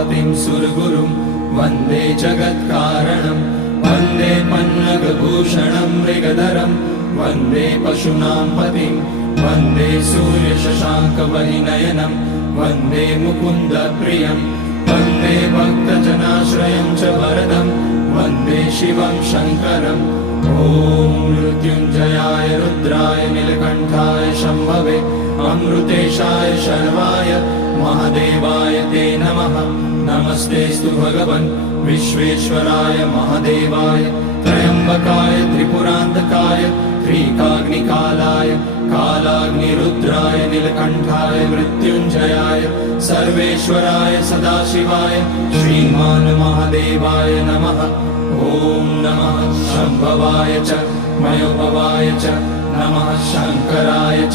उमापतिं सुरगुरुं वन्दे जगत्कारणं वन्दे पन्नगभूषणं मृगधरं वन्दे पशूनां पतिं वन्दे सूर्यशशाङ्कवहिनयनं वन्दे मुकुन्दप्रियं वन्दे भक्तजनाश्रयं च वरदं वन्दे शिवं शङ्करम् ॐ मृत्युञ्जयाय रुद्राय नीलकण्ठाय शम्भवे अमृतेशाय शर्वाय महादेवाय ते नमः। नमस्तेस्तु भगवन् विश्वेश्वराय महादेवाय त्र्यम्बकाय त्रिपुरान्तकाय त्रिकाग्निकालाय कालाग्निरुद्राय नीलकण्ठाय मृत्युञ्जयाय सर्वेश्वराय सदाशिवाय श्रीमान् महादेवाय नमः। ॐ नमः शम्भवाय च मयोभवाय च नमः शङ्कराय च।